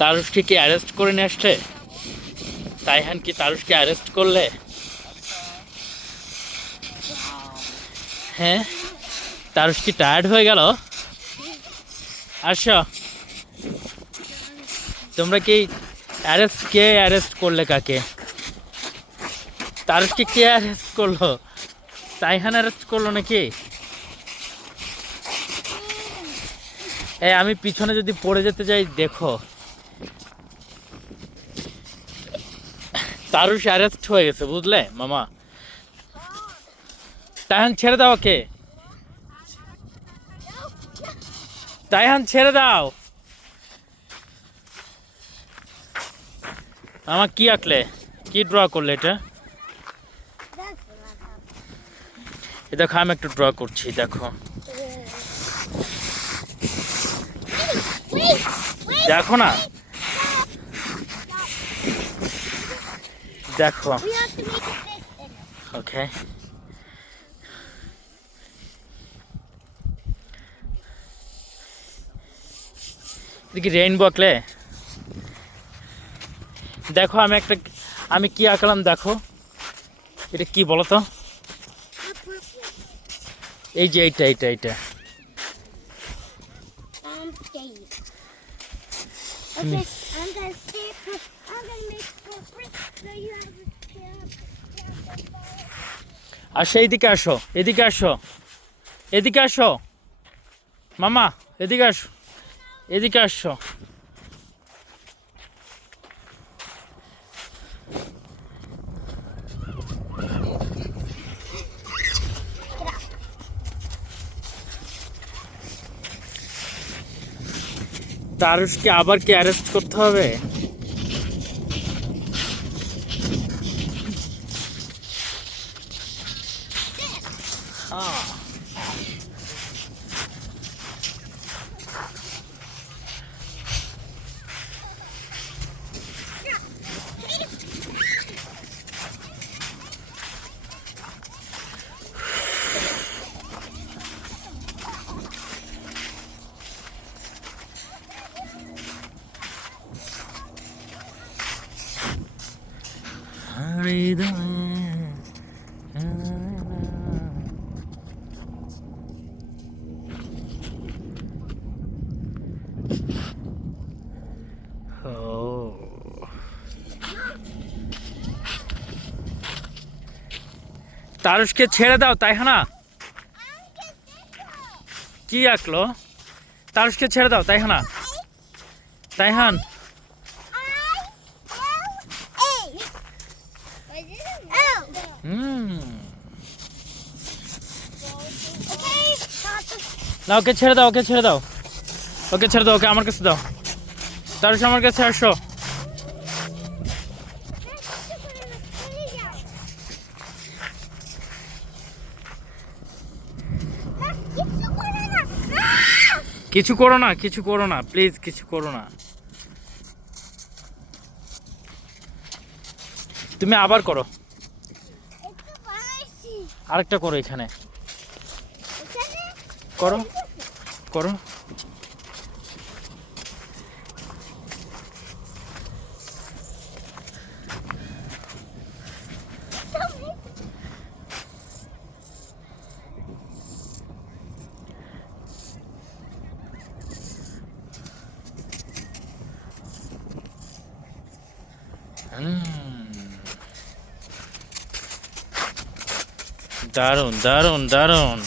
তারুষকে কি অ্যারেস্ট করে নিয়ে আসছে? তাইহান কি তারুষকে অ্যারেস্ট করলে? হ্যাঁ, তারুষ কি টায়ার্ড হয়ে গেল? আসো, তোমরা কি কে অ্যারেস্ট করলে কাকে? তারুষকে কে অ্যারেস্ট করলো? তাইহান অ্যারেস্ট করলো নাকি? আমি পিছনে যদি পড়ে যেতে যাই দেখো। তারুষ অ্যারেস্ট হয়ে গেছে, বুঝলে মামা? তাইহান ছেড়ে দাও ওকে, তাইহান ছেড়ে দাও। মামা কি আঁকলে, কি ড্র করলে এটা? দেখো আমি একটু ড্র করছি, দেখো দেখো না, দেখো। ওকে, কি রেইনবো আঁকলে? দেখো আমি কি আঁকলাম দেখো। এটা কি বলো তো? এই যে এইটা এইটা এইটা আসো, এইদিকে আসো, এদিকে আসো, এদিকে আসো মামা, এদিকে আসো, এদিকে আসো। তারুষকে আবার কি অ্যারেস্ট করতে হবে? তারুষকে ছেড়ে দাও তাইহানা। কি আঁকলো? তারুষকে ছেড়ে দাও তাইহানা। তাইহান, না ওকে ছেড়ে দাও, ওকে ছেড়ে দাও, ওকে ছেড়ে দাও, ওকে আমার কাছে দাও। তারুষ আমার কাছে আসো। কিছু করো না, কিছু করো না, প্লিজ কিছু করো না। তুমি আবার করো, আরেকটা করো, এখানে করো, করো। দারুণ দারুণ দারুণ।